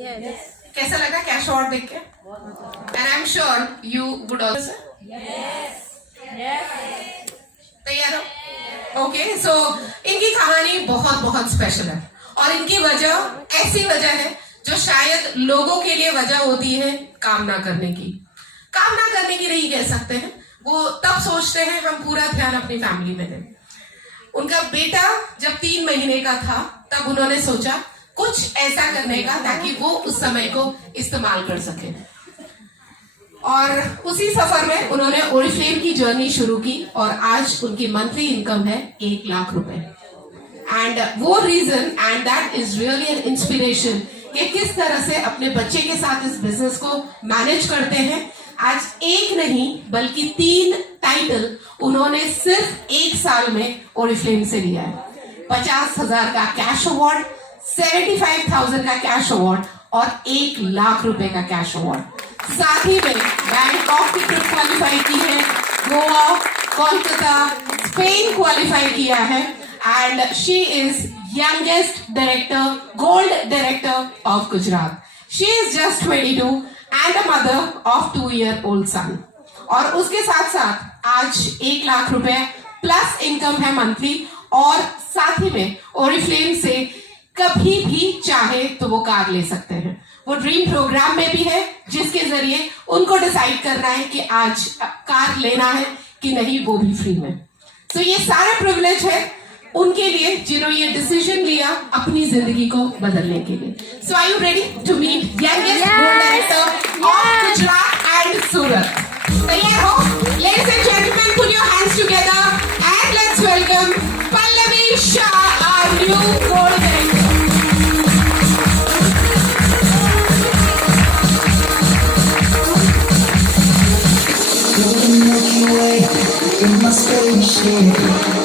कैसा लगा cash award देख के? And I am sure you would also. तैयार हो? ओके, सो इनकी कहानी बहुत बहुत स्पेशल है और इनकी वजह ऐसी वजह है जो शायद लोगों के लिए वजह होती है काम ना करने की। काम ना करने की नहीं कह सकते हैं, वो तब सोचते हैं हम पूरा ध्यान अपनी फैमिली में दें। उनका बेटा जब 3 महीने का था तब उन्होंने सोचा कुछ ऐसा करने का ताकि वो उस समय को इस्तेमाल कर सके और उसी सफर में उन्होंने ओरिफ्लेम की जर्नी शुरू की और आज उनकी मंथली इनकम है 1 लाख रुपए। एंड वो reason and that is really an inspiration कि किस तरह से अपने बच्चे के साथ इस बिजनेस को मैनेज करते हैं। आज एक नहीं बल्कि 3 टाइटल उन्होंने सिर्फ 1 साल में ओरिफ्लेम से लिया है। 50,000 का कैश अवार्ड, 75,000 का कैश अवार्ड और 1 लाख रुपए का कैश अवार्ड। साथ ही में बैंकॉक की ट्रिप क्वालिफाई की है, गोवा, कोलकाता, स्पेन क्वालिफाई किया है and she is youngest director, gold director of Gujarat. She is just 22 and a mother of 2-year-old सन। और उसके साथ साथ आज 1 लाख रुपए प्लस इनकम है मंथली और साथ ही में ओरिफ्लेम से कभी भी चाहे तो वो कार ले सकते हैं। वो ड्रीम प्रोग्राम में भी है जिसके जरिए उनको डिसाइड करना है कि आज कार लेना है कि नहीं, वो भी फ्री में। तो ये सारे प्रिविलेज है उनके लिए जिन्होंने ये डिसीजन लिया अपनी जिंदगी को बदलने के लिए। So are you ready to meet youngest gold director of Gujarat and Surat? तैयार हो? Ladies and gentleman, put your hands together and let's welcome Pallavi Shah, our new gold director. In my spaceship,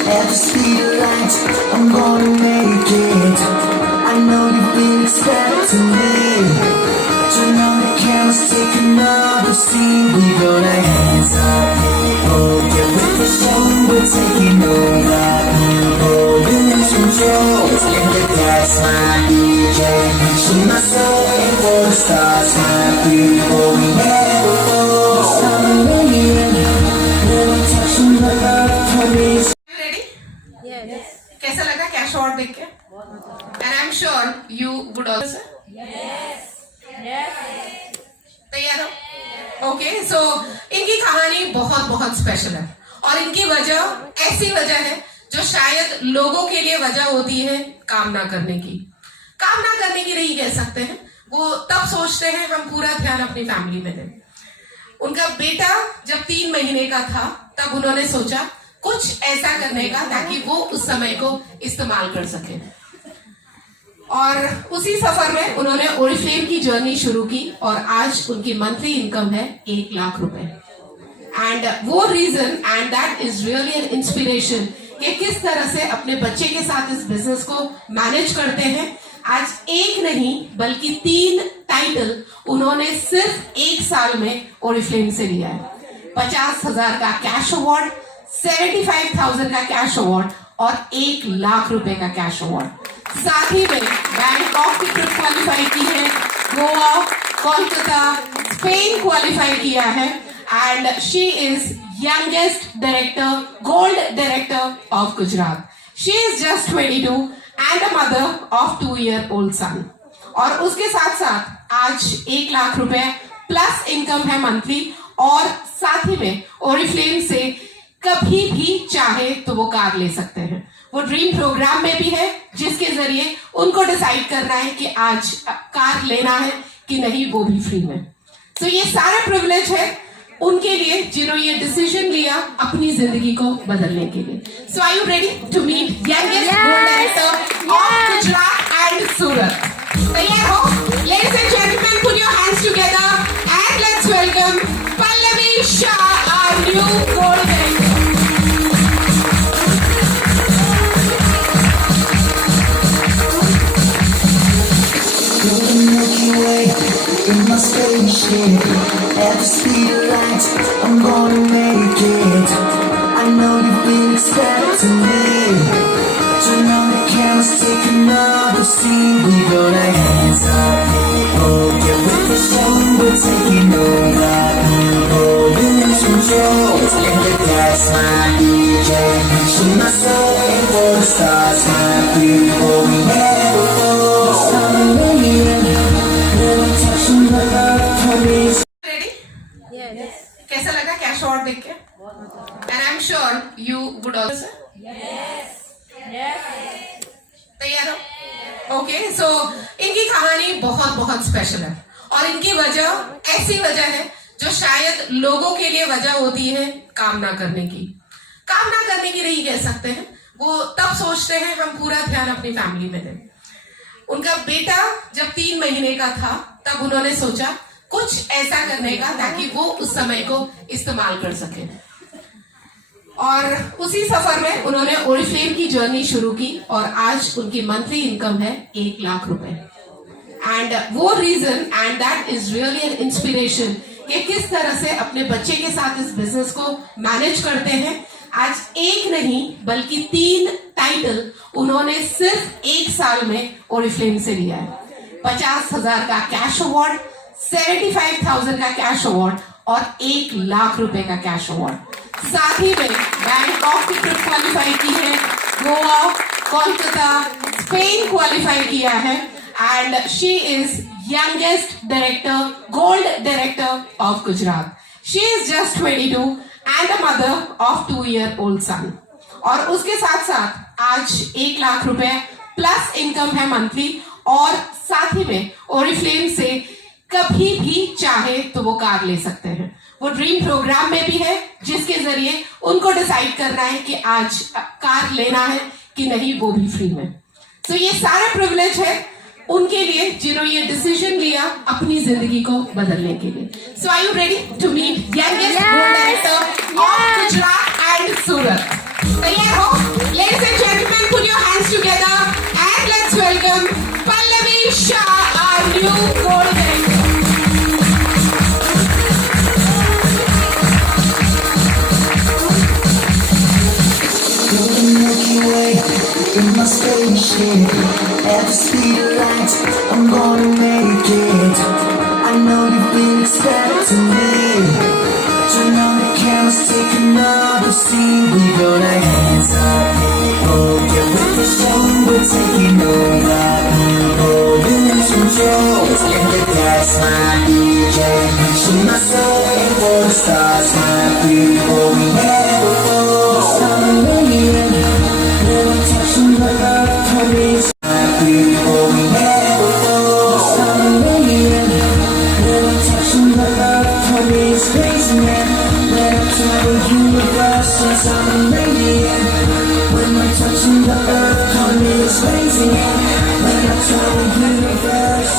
at the speed of light, I'm gonna make it. I know you've been expecting me. Turn on the cameras, take another scene. We go like hands up, oh, get with the show. We're taking over, oh, lose control. In the gas, my DJ, reaching my soul. And for the stars, my people, we never fall. Summer in. कैसा लगा cash award देख के? And I am sure you would also. तैयार हो? Okay, सो इनकी कहानी बहुत बहुत स्पेशल है और इनकी वजह ऐसी वजह है जो शायद लोगों के लिए वजह होती है काम ना करने की। काम ना करने की नहीं कह सकते हैं, वो तब सोचते हैं हम पूरा ध्यान अपनी फैमिली में दें। उनका बेटा जब 3 महीने का था तब उन्होंने सोचा कुछ ऐसा करने का ताकि वो उस समय को इस्तेमाल कर सके और उसी सफर में उन्होंने ओरिफ्लेम की जर्नी शुरू की और आज उनकी मंथली इनकम है 1 लाख रुपए। एंड वो reason and that is really an inspiration कि किस तरह से अपने बच्चे के साथ इस बिजनेस को मैनेज करते हैं। आज एक नहीं बल्कि 3 टाइटल उन्होंने सिर्फ 1 साल में ओरिफ्लेम से लिया है। 50,000 का कैश अवार्ड, 75,000 का कैश अवार्ड और 1 लाख रुपए का कैश अवार्ड। साथ ही में बैंकॉक की ट्रिप क्वालिफाई की है, गोवा, कोलकाता, स्पेन क्वालिफाई किया है and she is youngest director, gold director of Gujarat. She is just 22 and a mother of 2-year-old सन। और उसके साथ साथ आज 1 लाख रुपए प्लस इनकम है मंथली और साथ ही में ओरिफ्लेम से कभी भी चाहे तो वो कार ले सकते हैं। वो ड्रीम प्रोग्राम में भी है जिसके जरिए उनको डिसाइड करना है कि आज कार लेना है कि नहीं, वो भी फ्री में। तो ये सारे प्रिविलेज है उनके लिए जिन्होंने ये डिसीजन लिया अपनी जिंदगी को बदलने के लिए। So are you ready to meet youngest gold director of Gujarat and Surat? तैयार हो? Ladies and gentleman, put your hands together and let's welcome Pallavi Shah, our new gold director. In my spaceship, at the speed of light, I'm gonna make it. I know you've been expecting me. Turn on the cameras, take another scene. We go like hands up, oh, stars might be before we ever start laying. When I'm touching the earth, promise. Ready? कैसा लगा cash award देख के? And I am sure you would also. तैयार हो? Okay, सो इनकी कहानी बहुत बहुत स्पेशल है और इनकी वजह ऐसी वजह है जो शायद लोगों के लिए वजह होती है काम ना करने की। काम ना करने की नहीं कह सकते हैं, वो तब सोचते हैं हम पूरा ध्यान अपनी फैमिली में दें। उनका बेटा जब 3 महीने का था तब उन्होंने सोचा कुछ ऐसा करने का ताकि वो उस समय को इस्तेमाल कर सके और उसी सफर में उन्होंने ओरिफ्लेम की जर्नी शुरू की और आज उनकी मंथली इनकम है 1 लाख रुपए। एंड वो reason and that is really an inspiration कि किस तरह से अपने बच्चे के साथ इस बिजनेस को मैनेज करते हैं। आज एक नहीं बल्कि 3 टाइटल उन्होंने सिर्फ 1 साल में ओरिफ्लेम से लिया है। 50,000 का कैश अवार्ड, 75,000 का कैश अवार्ड और 1 लाख रुपए का कैश अवार्ड। साथ ही में बैंकॉक की ट्रिप क्वालिफाई की है, गोवा, कोलकाता, स्पेन क्वालिफाई किया है and she is youngest director, gold director of Gujarat. She is just 22 and a mother of 2-year-old सन। और उसके साथ साथ आज 1 लाख रुपए प्लस इनकम है मंथली और साथ ही में ओरिफ्लेम से कभी भी चाहे तो वो कार ले सकते हैं। वो ड्रीम प्रोग्राम में भी है जिसके जरिए उनको डिसाइड करना है कि आज कार लेना है कि नहीं, वो भी फ्री में। तो ये सारा प्रिविलेज है उनके लिए जिन्होंने ये डिसीजन लिया अपनी जिंदगी को बदलने के लिए। So are you ready to meet youngest gold director of Gujarat and Surat? तैयार हो? Ladies and gentleman, put your hands together and let's welcome Pallavi Shah, our new gold director. In my spaceship, at the speed of light, I'm gonna make it. I know you've been expecting me. Turn on the cameras, take another scene. We go like hands up, oh, get with the show. We're taking over, people lose control. And that's my DJ, reaching my soul. For the stars, my people, we never fall. Start laying. When I'm touching the earth, promise my people we never fall. Start laying. When I'm touching the earth, promise raising it. When I'm trying the universe, yes I'm a radiant. When I'm touching the earth, promise raising it. When I'm trying the universe.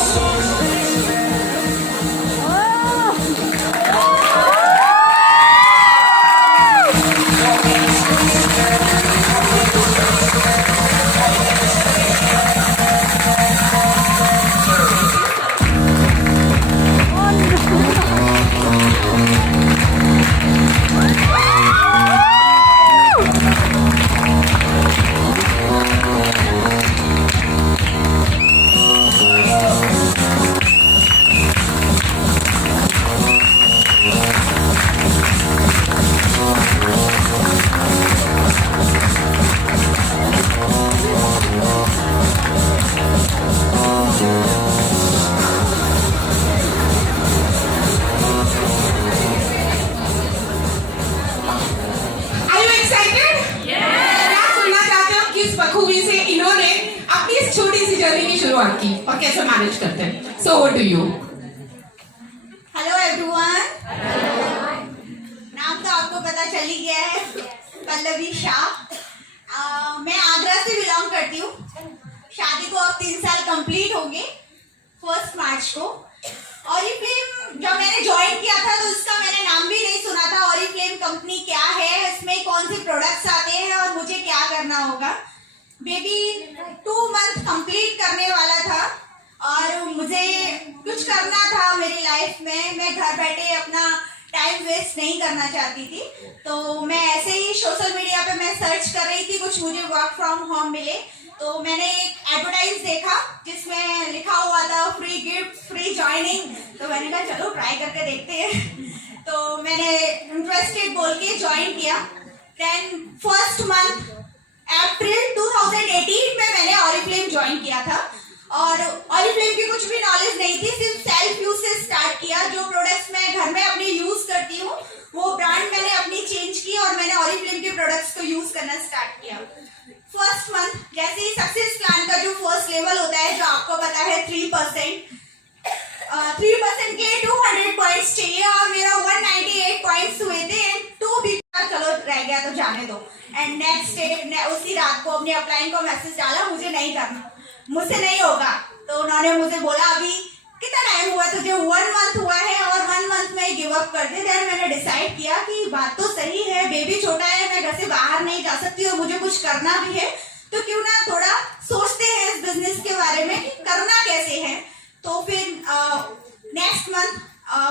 की और कैसे manage करते हैं। So over to you. Hello everyone, नाम तो आपको पता चल ही गया है, पल्लवी शाह। मैं आगरा से बिलोंग करती हूँ। शादी को अब 3 साल कंप्लीट हो गए 1 मार्च को। ऑरिफ्लेम जब मैंने ज्वाइन किया था तो उसका मैंने नाम भी नहीं सुना था। ऑरिफ्लेम कंपनी क्या है, इसमें कौन से प्रोडक्ट्स आते हैं और मुझे क्या करना होगा। बेबी 2 मंथ कंप्लीट करने वाला था और मुझे कुछ करना था मेरी लाइफ में। मैं घर बैठे अपना टाइम वेस्ट नहीं करना चाहती थी, तो मैं ऐसे ही सोशल मीडिया पे मैं सर्च कर रही थी कुछ मुझे वर्क फ्रॉम होम मिले। तो मैंने एक एडवर्टाइज देखा जिसमें लिखा हुआ था फ्री गिफ्ट, फ्री ज्वाइनिंग। तो मैंने कहा चलो ट्राई करके देखते हैं। तो मैंने इंटरेस्टेड बोल के ज्वाइन किया। देन फर्स्ट मंथ अप्रैल 2018 में मैंने ऑरिफ्लेम ज्वाइन किया था और ऑरिफ्लेम की कुछ भी नॉलेज नहीं थी, सिर्फ सेल्फ यूज से स्टार्ट किया। जो प्रोडक्ट्स मैं घर में अपने यूज करती हूँ वो ब्रांड मैंने अपनी चेंज की और मैंने ऑरिफ्लेम के प्रोडक्ट्स को यूज करना स्टार्ट किया। फर्स्ट मंथ जैसे ही सक्सेस प्लान का जो फर्स्ट लेवल होता है, जो आपको पता है 3%, 3% के 200 पॉइंट्स चाहिए और मेरा 198 पॉइंट्स हुए थे एंड 2 भी चलो रह गया तो जाने दो। एंड नेक्स्ट डे उसी रात को अपने अपलाइन को मैसेज डाला, मुझे नहीं करना, मुझसे नहीं होगा। तो उन्होंने मुझे बोला अभी कितना टाइम हुआ तुझे, 1 मंथ हुआ है और 1 मंथ में गिव अप कर दे। देन मैंने डिसाइड किया कि बात तो सही है, बेबी छोटा है, मैं घर से बाहर नहीं जा सकती और मुझे कुछ करना भी है, तो क्यों ना थोड़ा सोचते हैं इस बिजनेस के बारे में कि करना कैसे है। तो फिर नेक्स्ट मंथ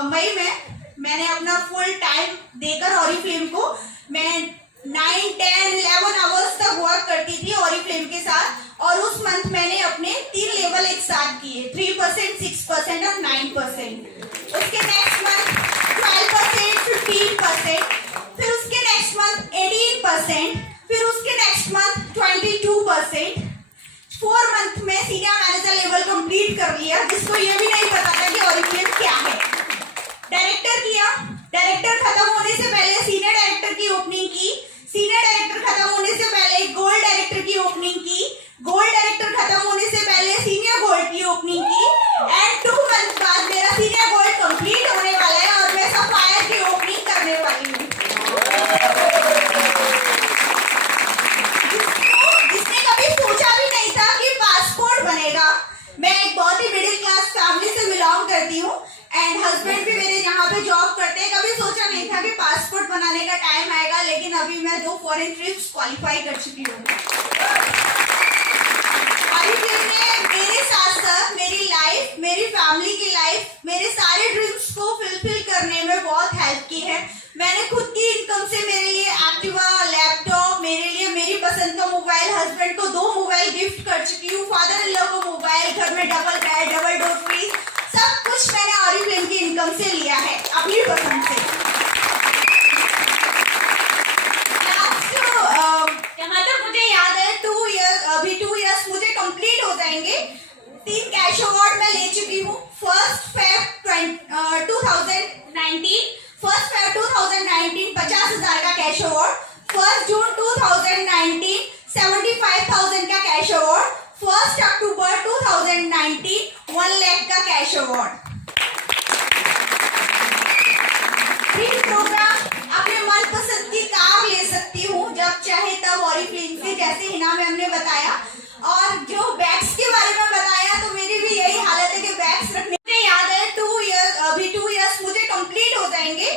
मई में मैंने अपना फुल टाइम देकर ऑरिफ्लेम को मैं 9, 10, 11 आवर्स तक वर्क करती थी ऑरिफ्लेम के साथ। और उस मंथ मैंने अपने 3 लेवल एक साथ किए, 3%, 6% और 9%। उसके नेक्स्ट मंथ 12%, 15%, फिर उसके नेक्स्ट मंथ 18%, फिर उसके नेक्स्ट मंथ 22%। 4 मंथ में सीनियर मैनेजर लेवल कंप्लीट कर लिया, जिसको ये भी नहीं पता था कि ऑरिफ्लेम क्या है। डायरेक्टर किया, डायरेक्टर खत्म होने से पहले सीनियर डायरेक्टर की ओपनिंग की, सीनियर डायरेक्टर खत्म होने से पहले गोल्ड डायरेक्टर की ओपनिंग की, गोल्ड डायरेक्टर खत्म होने से पहले सीनियर गोल्ड की ओपनिंग की एंड 2 मंथ बाद मेरा सीनियर गोल्ड कंप्लीट होने वाला है और मैं सफायर की ओपनिंग करने वाली हूँ। जिसने कभी सोचा भी नहीं था कि पासपोर्ट बनेगा। मैं एक बहुत ही मिडिल क्लास फैमिली से बिलोंग करती हूँ एंड हस्बैंड भी मेरे यहाँ पे जॉब करते हैं। कभी सोचा नहीं था कि पासपोर्ट बनाने का टाइम आएगा, लेकिन अभी मैं 2 फॉरेन ट्रिप्स क्वालिफाई कर चुकी हूँ। ऑरिफ्लेम ने मेरे साथ साथ मेरी लाइफ, मेरी फैमिली की लाइफ, मेरे सारे ड्रीम्स को फुलफिल करने में बहुत हेल्प की है। मैंने खुद की इनकम से मेरे लिए एक्टिवा, लैपटॉप, मेरे लिए मेरी पसंद का मोबाइल, हस्बैंड को 2 मोबाइल गिफ्ट कर चुकी हूँ, फादर इन लॉ को मोबाइल, घर में double bed, double door fridge, सब कुछ मैंने ऑरिफ्लेम की इनकम से लिया है, अपनी पसंद से। यहाँ तक मुझे याद है 2 इयर्स मुझे कंप्लीट हो जाएंगे। 3 कैश अवार्ड मैं ले चुकी हूँ। फर्स्ट फेब 2019 50,000 का कैश अवार्ड, 1 जून 2019 75,000 का कैश अवार्ड, 1 अक्टूबर 2019 1 लाख का कैश अवार्ड। ड्रीम प्रोग्राम, अपने मनपसंद की कार ले सकती हूँ जब चाहे तब ऑरिफ्लेम से, जैसे हिना मैम ने बताया। और जो बैग्स के बारे में बताया, तो मेरी भी यही हालत है कि बैग्स रखने। मुझे याद है 2 इयर्स मुझे कंप्लीट हो जाएंगे।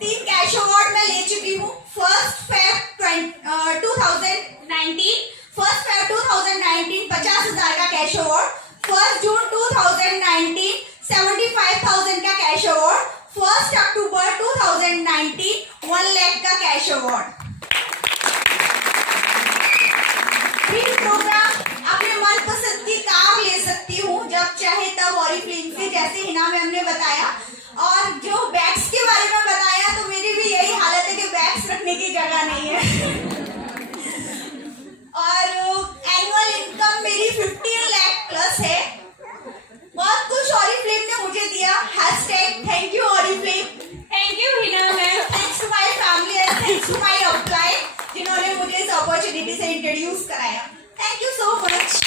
3 कैश अवार्ड मैं ले चुकी हूँ। फर्स्ट फेब 2019 50,000 का कैश अवार्ड, 1 जून 2019 75,000 का कैश अवार्ड, 1 अक्टूबर 2019 1 लाख का कैश अवार्ड। ड्रीम प्रोग्राम, अपने मनपसंद की कार ले सकती हूँ जब चाहे तब ऑरिफ्लेम से, जैसे हिना मैम ने बताया। और जो बैग्स के बारे में बताया, तो मेरी भी यही हालत है कि बैग्स रखने की जगह नहीं है। और एनुअल इनकम मेरी 15 लाख प्लस है। बहुत कुछ ऑरिफ्लेम ने मुझे दिया। #Thank you Oriflame, thank you Hina ma'am, thanks to my family and thanks to my upline, जिन्होंने मुझे इस अपॉर्चुनिटी से इंट्रोड्यूस कराया। Thank you so much.